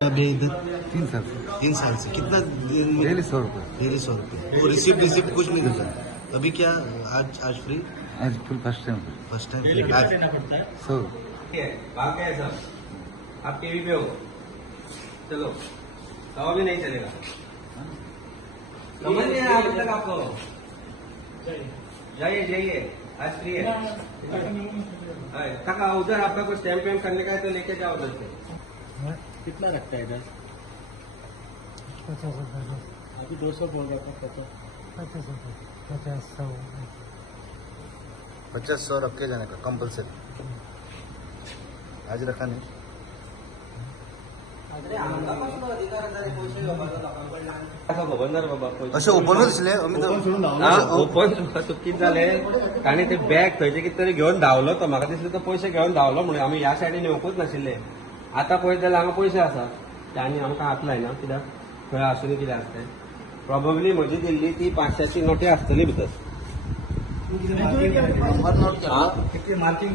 अभी इधर 3 साल 3 साल से कितना दिन में? डेली 100 रुपये। डेली 100 रुपये। वो रिसिप्ट कुछ नहीं देता। अभी क्या आज फ्री आज फुल फर्स्ट टाइम फर्स्ट टाइम आज 100 रुपये। भाग गए सब। आप टीवी पे हो, चलो तो भी नहीं चलेगा। समझ नहीं आया अभी तक आपको? जाइए जाइए, आज फ्री है। तक उधर आपका कुछ स्टैम्प वैम्प करने का है तो लेके जाओ उधर से। कितना लगता है इधर? 50 रुपये। अभी 200 बोल रहा था। 50 रुपये 50 100 50-100 रख के जाने का कंपल्सरी। आज रखा नहीं। असे ओपन दिसले ओपन चुकीच झाले आणि ते बॅग थंयचे कितें तरी घेऊन धांवलो तो. म्हाका दिसले तो पयशे घेऊन धांवलो म्हणून आमी ह्या सायडीन येवंकूच नाशिल्ले. आता पळयत जाल्यार हांगा पयशे आसा ते आनी आमकां हात लायना. कित्याक खंय आसूनी कितें आसता प्रोबेबली म्हजी दिल्ली ती 500ची नोटी आसतली भितर.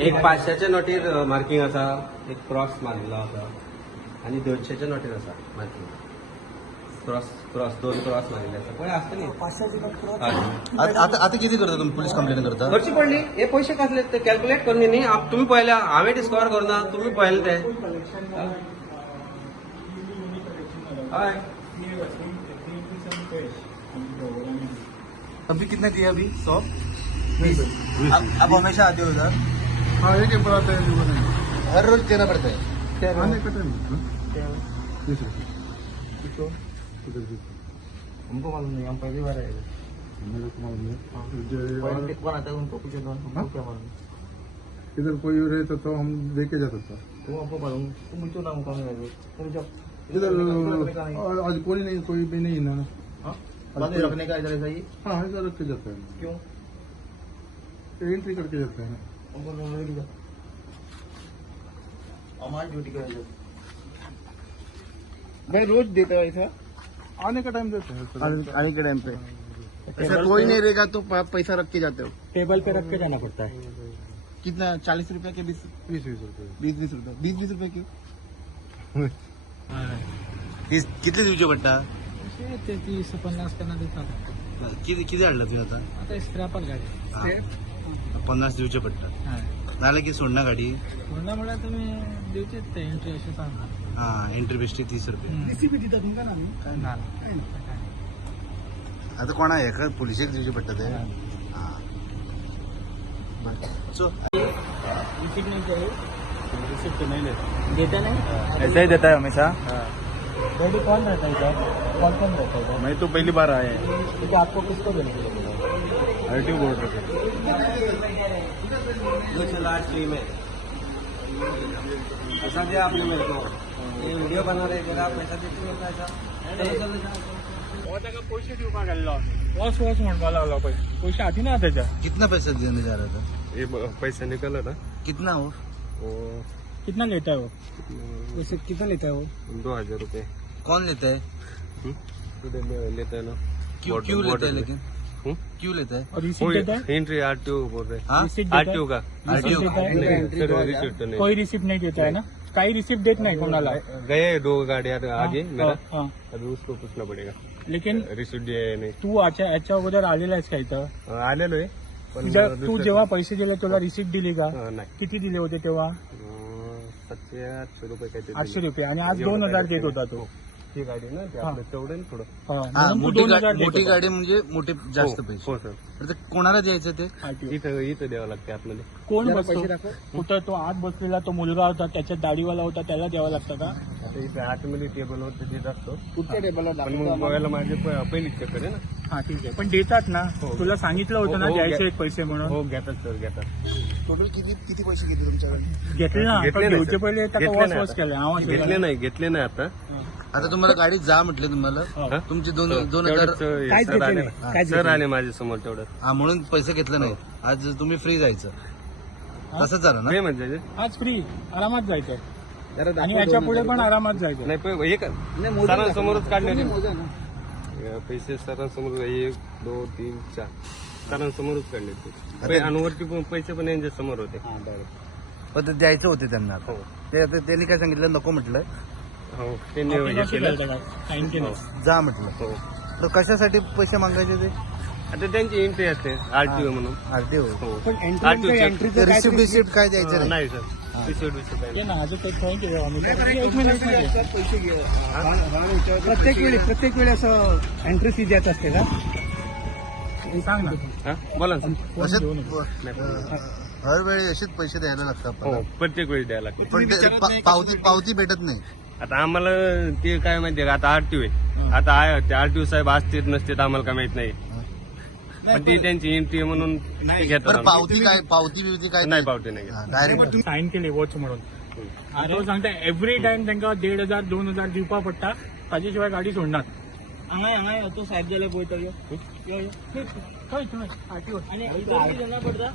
एक 500च्या नोटीर मार्किंग आसा, एक क्रॉस मारिल्लो आसा आणि 200च्या नोटीर आसा मार्किंग. क्रॉस 2 क्रॉस मारिल्ले आसा. पळय आसतली. 500ची नोट क्रॉस. आता किती करता तुम्ही? पोलीस कंप्लेंट करता? करची पडली. हे पयशे कसले ते कॅल्क्युलेट करनी न्ही. तुम्ही पळयल्या, हांवें डिस्कवर करना, तुम्ही पळयले ते. हय अभी कितने दिए? अभी 100 अब हमेशा आते हो उधर? हाँ एक एक बढ़ाते हैं। हर रोज देना पड़ता है? आने का टाइम 30 रुपये। हमको मालूम नहीं, हम पहली बार आए। मेरे को मालूम है। पॉइंट कौन आता है उनको पूछे तो हमको क्या मालूम? इधर कोई रहता तो हम लेके जाता था। तुम हमको मालूम, तुम पूछो ना हमको नहीं। तुम जाओ इधर आज कोई भी नहीं ना। बाद में रखने का इधर ऐसा ही। हाँ इधर रख के जाता है, क्यों? एंट्री करके जाता है ना। हमको नहीं जाओ, हमारी ड्यूटी का है जो भाई रोज देता है ऐसा। आने का टाइम देता है। आने के टाइम पे ऐसा कोई नहीं रहेगा तो पैसा रख के जाते हो? टेबल पे रख के जाना पड़ता है। कितना? 40 रुपए के 20 20 रुपये। 20 रुपये 20 रुपये की किती दिवचे पडटा? 30-50 त्यांना देतात. किती हाडला तुवें आता? आता स्क्रॅपर गाडी 50 दिवचे पडटा. जालें की सोडना गाडी? म्हणला म्हणा तुम्ही दिवचेच ते एंट्री असे सांगा. हा एंट्री बेस्टी 30 रुपये. रेसिपी दिता तुमका ना काय ना आता कोणा एका पोलिसेक दिवचे पडटा ते? हा बरं. सो रिसिप्ट नहीं चाहिए? रिसिप्ट नहीं देता नहीं? ऐसा ही देता है हमेशा। रेडी कौन रहता है इधर? कौन रहता है इधर? मैं तो पहली बार आया है। क्योंकि आपको किसको देने के लिए बोला? आरटीओ बोर्ड पे। आज फ्री में पैसा दिया आपने मेरे को. ये वीडियो बना रहे थे आप, पैसा देते मेरे को ऐसा. पैसे देऊ का घालला? वॉस म्हणवा लागला पैसे आधी ना त्याच्या. कितना पैसा देने जा रहा था? ये पैसा निकला था कितना हो? वो कितना लेता है वो? वैसे कितना लेता है वो? 2000 रुपये कौन लेता है? लेता है ना. क्यों लेता है? border लेकिन हम्म? क्यों लेता है? और रिसिप्ट देता है? एंट्री आरटीओ बोल रहे हाँ रिसिप्ट देता है? आरटीओ का. RTO देता है? नहीं, सर, रिसिप्ट नहीं. कोई रिसिप्ट नहीं देता है ना? काही रिसिप्ट देत नाही कोणाला. गए 2 गाड़ियाँ आगे मेरा. हाँ. अभी उसको पूछना पड़ेगा लेकिन रिसिप्ट दिया है नहीं. तू याच्या अगोदर आलेला आहेस का इथं? आलेलो आहे पण तू दुसरं- जेव्हा पैसे दिले तुला रिसिप्ट दिली का? नाही. किती दिले होते तेव्हा? 700-800 रुपये काहीतरी 800 दिले. रुपये आणि आज एवढं 2000 काय देत होता तो. ती गाडी ना ते हा. आपलं तेवढं आहे ना थोडं. हा, हा म्हणून तू मोठी 2000 देत मोठी होता. गाडी म्हणजे मोठे जास्त हो, पैसे. हो सर. तर ते कोणाला द्यायचं ते? RTO. इथं द्यावं लागते आपल्याला. कोण बसतो? कुठं तो आत बसलेला तो मुलगा होता, त्याच्या दाढीवाला होता, त्याला द्यावं लागतं का? आता इथे आतमध्ये टेबलवर ते देत असतो कुठच्या टेबलवर पण मग बघायला माझे पहिलीच चक्कर आहे ना. हा ठीक आहे, पण देतात ना. हो. तुला सांगितलं होतं ना हो, द्यायचे घ्या. एक पैसे म्हणून. हो घेतात सर घेतात. टोटल किती पैसे घेतले तुमच्याकडे? घेतले ना. घेतले पण नाही, घेऊचे सर. पहिले घेतले वॉस नाही वॉस आता. केले. आवाज घेतले नाही आता. आता तुम्हाला गाडी जा म्हटले तुम्हाला हा? तुमचे 2000 तेवढंच काय सर घेतले आले नाही? ना. काय सर घेतले आले माझ्या समोर तेवढं. हा म्हणून पैसे घेतले नाही. आज तुम्ही फ्री जायचं तसंच झालं ना? नाही म्हणजे आज फ्री आरामात जायचं आणि याच्या पुढे पण आरामात जायचं. नाही हे सरांसमोरच काढले पैसे. सरांसमोर 1 2 3 4 सरांसमोरच काढले ते. आणि वरती पण पैसे पण यांच्या समोर होते. पण ते द्यायचे होते त्यांना. हो. ते आता त्यांनी काय सांगितलं? नको म्हटलं. हो त्यांनी हे केलं. साईन केलं जा म्हटलं. हो तर कशासाठी पैसे मागायचे ते? आता त्यांची एंट्री असते आरटीओ म्हणून. आरटीओ. हो पण RTO check. रिसिप्ट बिसिप्ट काय द्यायचं नाही? नाही सर रिसिप्ट बिसिप्ट काही ते नाही. ना अजून काही साईन केलं आम्ही. एक मिनिट. प्रत्येक वेळी असं एंट्री फी द्यायची असते का? सांग ना. हा? बोला ना सर. असेच हर वेळी असेच पैसे द्यायला लागतात हो आपल्याला. प्रत्येक वेळी द्यायला लागते. पण ते पावती भेटत नाही. आता आम्हाला ते काय माहितीये का आता आरटीओ आहे. आता आहे ते आरटीओ साहेब असतेत नसतेत आम्हाला काय माहित नाही. पण ती त्यांची एंट्री म्हणून ते घेतात बरं आम्ही. पावती बिवती काय नाही पावते नाही घेत. डायरेक्ट साईन केली वॉच म्हणून. आणि तो सांगता एव्हरी टाइम त्यांना 1,500-2,000 दिवपा पडटा, ताज्याशिवाय गाडी सोडणार. हांगा तो साहेब जाल्यार पळयता आणि इधर देना पडता.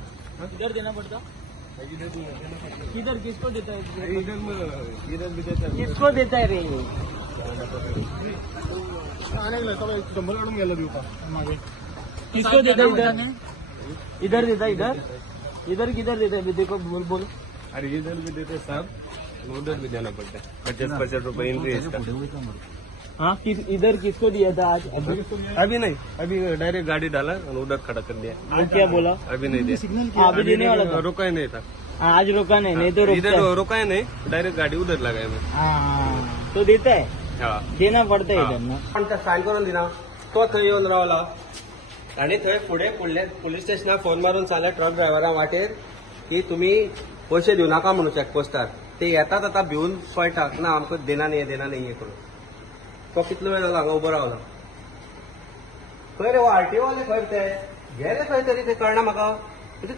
इधर देना पडता. किधर किसको देता है? किसको देता है रे? शंभर काढून गेला दिवसा मागे किसको देता है? इधर देता इधर इधर किधर देता है? देखो बोलो. अरे इधर भी देते साहब उधर भी देना पड़ता है. 50-50 रुपए एंट्री है इसका. हाँ इधर किसको दिया था आज? अभी नहीं अभी डायरेक्ट गाड़ी डाला और उधर खड़ा कर दिया. वो क्या बोला? अभी नहीं दिया. अभी देने वाला था. रुका ही नहीं था. आज रोका नहीं तो रोकता इधर है. रुका ही नहीं डायरेक्ट गाड़ी उधर लगाया मैं. हाँ तो देता है. हाँ देना पडता हा. इधर ना. पण त्या साईन करून दिना तो थंय येऊन रावला आणि थंय फुडें पुलीस स्टेशनाक फोन मारून सांगले ट्रक ड्रायव्हरांक वाटेर की तुम्ही पैसे दिवं नाका म्हणून चॅकपोस्टार. ते येतात आता भिवून पळटात ना आमकां देना नाही करून. तो कितलो वेळ जालो हांगा उबो रावलो. खंय रे आरटीओ वाले खंय ते गेले खंय तरी ते कळना म्हाका.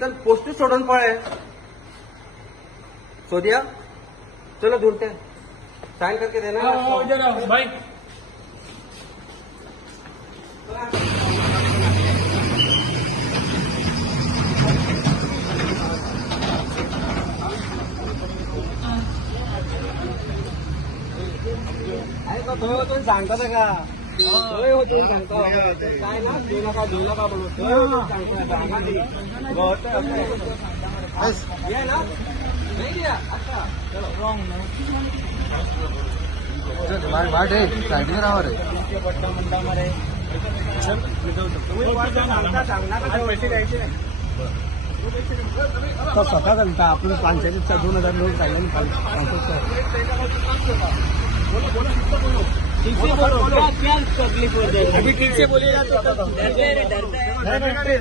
तांणी पोस्टूच सोडून पळय. सोदिया चलो ढूंढते साइन करके देना. भाई तुम्ही सांगता का तुम्ही सांगता काय ना देऊ नका म्हणून ये ना नाही द्या. अच्छा चलो रॉंग ना. वाट आहे साईडने राहा रे. तो स्वतः घालता आपण पंचायतीचा 2,000 नोट काढले. ठीक से बोलो क्या तकलीफ हो जाएगी. अभी ठीक से बोलिएगा तो डरता है.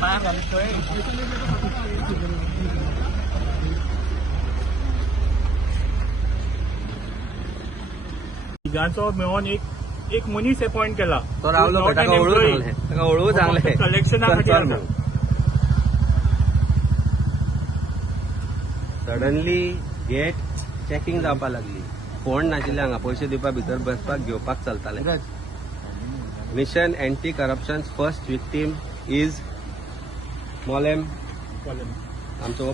बाहर घालतोय. तिघांचो मेळून एक मनीस अपॉइंट केला. तो रावलो ताका ओळखू चांगले कलेक्शनासाठी. सडनली गेट चॅकिंग जावपाक लागली. फोन नाशिल्ले हांगा पैसे दिवपाक भितर बसपाक घेवपाक चलताले. Mission anti corruption first victim is Mollem आमचो हो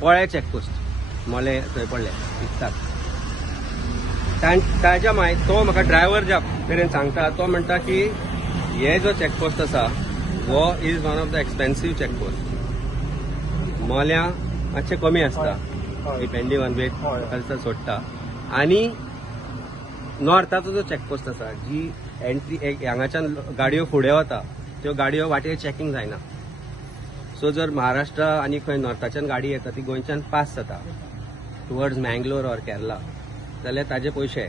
पोळे चॅकपोस्ट मोले थंय पडले दिसतात. ताच्या तो म्हाका ड्रायव्हर ज्या मेरेन सांगता तो म्हणटा की हे जो चॅकपोस्ट आसा हो is one of the expensive checkpost. मोल्या मातशें कमी आसता डिपेंडींग ऑन वेट कसं सोडटा. आणि नॉर्थाचो जो चॅकपोस्ट आसा जी एंट्री हांगाच्यान गाडयो फुडें वता त्यो गाडयो वाटेर चॅकिंग जायना. सो जर महाराष्ट्र आनी खंय नॉर्थाच्यान गाडी येता ती गोंयच्यान पास जाता टुवर्ड्स मँगलोर ऑर केरला जाल्यार ताजे पयशे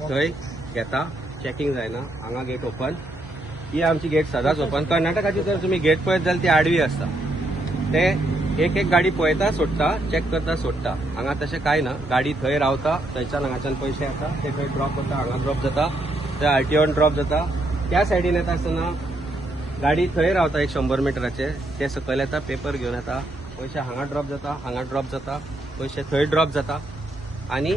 थंय घेता. चॅकिंग जायना. हांगा गेट ओपन. ही आमची गेट सदांच ओपन. कर्नाटकाची जर तुमी गेट पळयत जाल्यार ती आडवी आसता. ते एक गाडी पळयता सोडटा चॅक करता सोडटा. हांगा तशें कांय ना. गाडी थंय रावता थंयच्यान हांगाच्यान पयशे येता ते थंय ड्रॉप करता. हांगा ड्रॉप जाता ते आरटीओन ड्रॉप जाता. त्या सायडीन येता आसतना गाडी थंय रावता 100 मिटराचेर. ते सकयल येता पेपर घेवन येता. पयशे हांगा ड्रॉप जाता हांगा ड्रॉप जाता. पयशे थंय ड्रॉप जाता आनी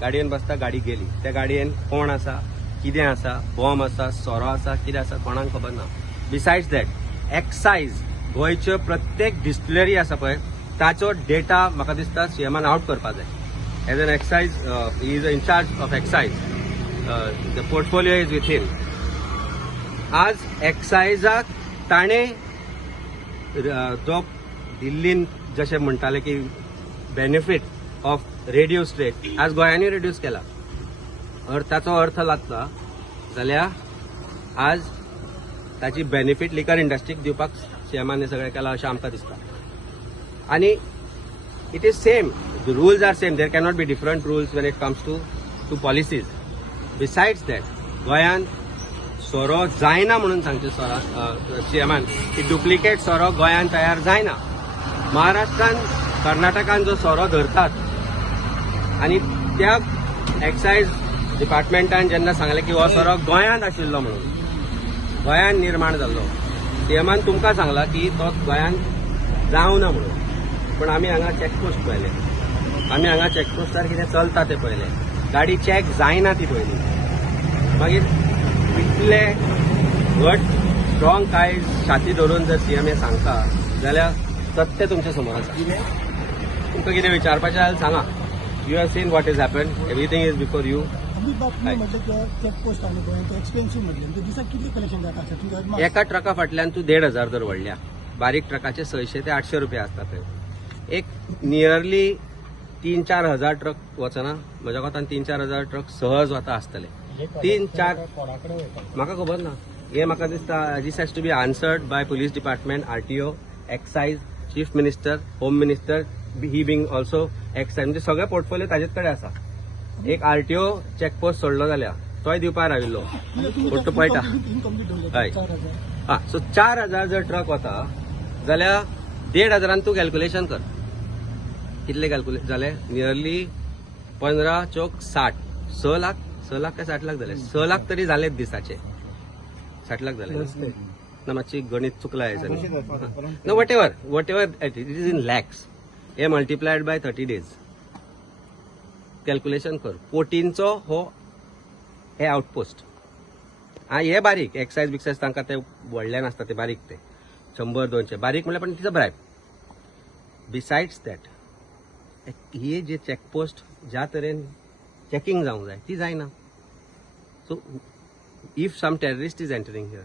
गाडयेन बसता. गाडी गेली. त्या गाडयेन कोण आसा कितें आसा बॉम्ब आसा सोरो आसा कितें आसा कोणाक खबर ना. बिसायड्स दॅट एक्सायज गोंयच्यो प्रत्येक डिस्टिलरी आसा पळय ताचो डेटा म्हाका दिसता सीएमान आउट करपाक जाय. As an excise he is in charge of excise. The portfolio is with him. आज एक्सायजाक ताणें जो दिल्लीन जशें म्हणटाले की बेनिफीट ऑफ रेड्यूस रेट आज गोंयांनी रेड्यूस केला. ताचो अर्थ लागता जाल्यार आज ताची बेनिफीट लिकर इंडस्ट्रीक दिवपाक सीएमान सगळें केलां अशें आमकां दिसता. आनी it is same. The rules are same. There cannot be different rules when it comes to policies. Besides that, गोंयान सोरो जायना म्हणून सांगचे सीएमान की डुप्लिकेट सोरो गोंयान तयार जायना. महाराष्ट्रान कर्नाटकान जो सोरो धरतात आनी त्या एक्सायज डिपार्टमेंटान जेन्ना सांगलें की हो सोरो गोंयांत आशिल्लो म्हणून गोंयान निर्माण जाल्लो सीएमान तुमकां सांगला की तो गोंयान जावना म्हणून. पण आमी हांगा चॅकपोस्ट पळयले. आमी हांगा चॅकपोस्टार कितें चलता तें पळयलें. गाडी चॅक जायना ती पळयली. मागीर इतले घट स्ट्रॉंग काय छाती धरून जर सीएम हे सांगता जाल्यार सत्य तुमच्या समोर आसा. तुमकां कितें विचारपाचें जाल्यार सांगा. You have seen what is happen. Everything is before you. एका ट्रका फाटल्यान तूं 1,500 जर व्हडल्या बारीक ट्रकाचे 600 ते 800 रुपया आसता थंय. एक नियरली 3-4 हजार ट्रक वचना. म्हज्या कोतान 3-4 हजार ट्रक सहज वता आसतले. 3-4 म्हाका खबर ना. हे म्हाका दिसता this has to be answered by police department, RTO, excise, chief minister, home minister, he being also excise. म्हणजे सगळे पोर्टफोलिओ ताजेच कडेन आसा. एक आरटीओ चॅकपोस्ट सोडलो जाल्यार तोय दिवपाक राविल्लो फोटो पळयटा. हय सो 4,000 जर ट्रक वता जाल्यार 1,500 तूं कॅल्क्युलेशन कर. कितले कॅल्क्युलेट जाले. नियरली 15 चौक 60. 6 लाख काय 60 लाख जाले. 6 लाख तरी जालेत दिसाचे. 60 लाख जाले ना. मातशी गणित चुकला no whatever it is in lakhs. हे मल्टिप्लायड बाय 30 days. कॅल्क्युलेशन कर. कोटींचो हो हे आउटपोस्ट. हे बारीक एक्सायज बिक्सायज तांकां ते व्हडले नासता. ते बारीक ते 100-200 बारीक म्हणल्यार पण तिचा ब्रायब. बिसाइड्स दॅट हे जे चॅकपोस्ट ज्या तरेन चॅकिंग जावंक जाय ती जायना. So if some terrorist is entering here,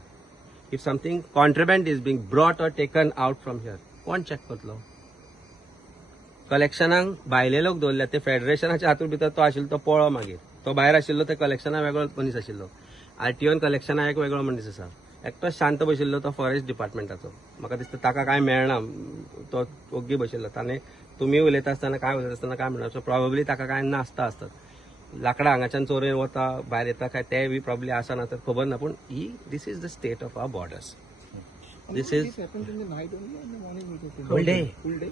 if something contraband is being brought or taken out from here, कोण चॅक करतलो. कलेक्शनाक भायले लोक दवरले. ते फेडरेशनाच्या हातूंत भितर तो आशिल्लो तो पळो. मागीर तो भायर आशिल्लो ते कलेक्शना वेगळो मनीस आशिल्लो. आरटीओन कलेक्शना एक वेगळो मनीस आसा. एकटोच शांत बशिल्लो तो फॉरेस्ट डिपार्टमेंटाचो. म्हाका दिसता ताका कांय मेळना. तो ओग्गी बशिल्लो. ताणें तुमी उलयता आसतना काय उलयता आसतना काय म्हणना. सो प्रॉबेबली ताका कांय नासता आसतात. लाकडां हांगाच्यान चोरेन वता भायर येता काय ते बी प्रॉब्ली आसना तर खबर ना. पूण ही this is the state of our borders. This is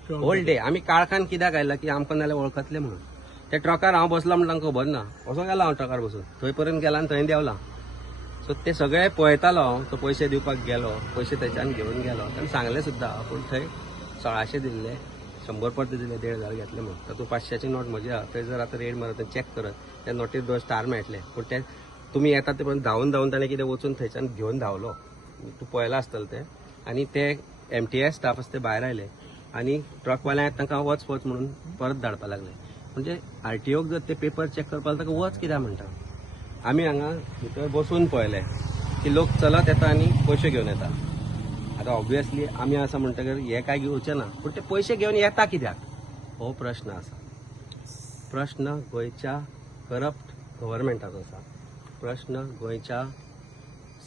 whole day. आमी काळखान कित्याक आयला की आमकां नाल्यार वळखतले म्हणून. त्या ट्रकार हांव बसला म्हणून तांकां खबर ना. असो गेला हांव ट्रकार बसून थंय पर्यंत गेला आनी थंय देवला. सो ते सगळे पळयतालो हांव. तो पयशे दिवपाक गेलो. पयशे थंयच्यान घेवन गेलो. ताणें सांगलें सुद्दां. पूण थंय 1600 दिल्ले, 100 परते दिले, 1,500 घेतले म्हणून. तातूंत 500ची नोट म्हजी आहा. थंय जर आतां रेड मारत चॅक करत त्या नोटीर 2 स्टार मेळटले. पूण ते तुमी येता ते पर्यंत धांवन ताणें कितें वचून थंयच्यान घेवन धांवलो. तूं पळयलां आसतलें तें. आनी ते MTS स्टाफ आसा ते भायर आयले आनी ट्रकवाल्यांक तांकां वच म्हणून परत धाडपाक लागले. म्हणजे आरटीओक जर ते पेपर चॅक करपाक ताका वच कित्याक म्हणटा. आमी हांगा भितर बसून पळयले की लोक चलत येता आनी पयशे घेवन येता. आतां ऑब्वियसली आमी आसा म्हणटकीर हे काय घेवचे ना. पूण ते पयशे घेवन येता कित्याक हो प्रश्न आसा. प्रश्न गोंयच्या करप्ट गव्हर्मेंटाचो आसा. प्रश्न गोंयच्या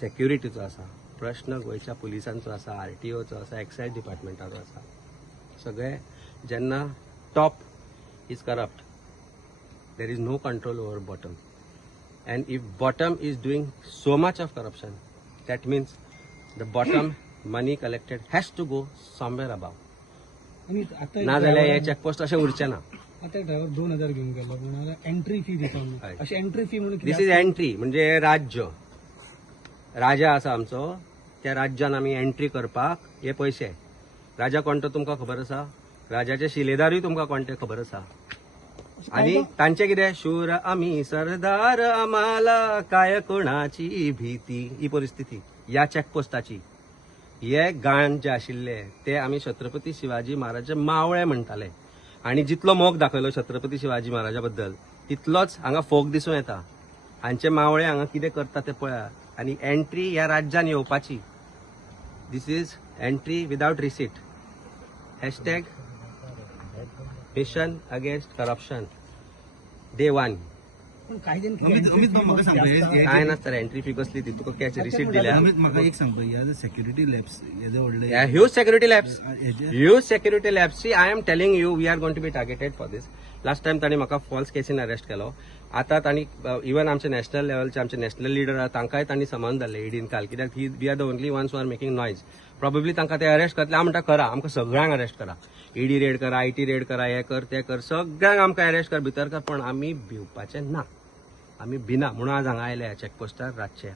सेक्युरिटीचो आसा. प्रश्न गोंयच्या पुलिसांचो आसा, आरटीओचो आसा, एक्सायज डिपार्टमेंटाचो आसा. सगळे जेन्ना top is corrupt there is no control over bottom. And if bottom is doing so much of corruption that means the bottom money collected has to go somewhere above. नाजाल्यार हे चॅकपोस्ट अशें उरचें ना. आता driver 2,000 घेऊन गेलो म्हणाला entry fee दिता. अशी एंट्री फी म्हणून दिस इज एंट्री म्हणजे राज्य. राजा आसा आमचो. त्या राज्यान आमी एंट्री करपाक हे पयशे. राजा कोण तो तुमकां खबर आसा. राजाचे शिलेदारूय तुमकां कोण ते खबर आसा. आनी तांचे कितें शूर आमी सरदार आम्हाला काय कोणाची भीती. ही परिस्थिती ह्या चॅकपोस्टाची. हे गाण जे आशिल्ले ते आमी छत्रपती शिवाजी महाराज मावळे म्हणटाले. आनी जितलो मोग दाखयलो छत्रपती शिवाजी महाराजा बद्दल तितलोच हांगा फोग दिसून येता. हांचे मावळे हांगा कितें करता ते पळया. आनी एंट्री ह्या राज्यान येवपाची. This is entry without receipt. Hashtag mission against corruption. Day 1 पण कायद्यान अमित भाऊ म्हाका सांगता काय नासता एंट्री फी कसली ती तुका कॅच रिसीट दिल्या अमित म्हाका एक सांग पळय ह्या सेक्युरिटी लॅब्स हेजे व्हडले ह्यूज सेक्युरिटी लॅब्स हेजे ह्यूज सेक्युरिटी लॅब्सची I am telling you we are going to be targeted for this last time तांणी म्हाका फॉल्स केसीन अरेस्ट केलो आता तांणी इवन आमचे नॅशनल लेवलचे आमचे नॅशनल लिडर आहा तांकांय तांणी समन धाडले ईडीन काल कित्याक we are the only ones who are making noise probably तांकां ते अरेस्ट करतले हांव म्हणटा करा आमकां सगळ्यांक अरेस्ट करा ईडी रेड करा आयटी रेड करा हे कर ते कर सगळ्यांक आमकां अरेस्ट कर भितर कर पण आमी भिवपाचे ना आमी भिना म्हणून आज हांगा आयले चॅकपोस्टार रातचे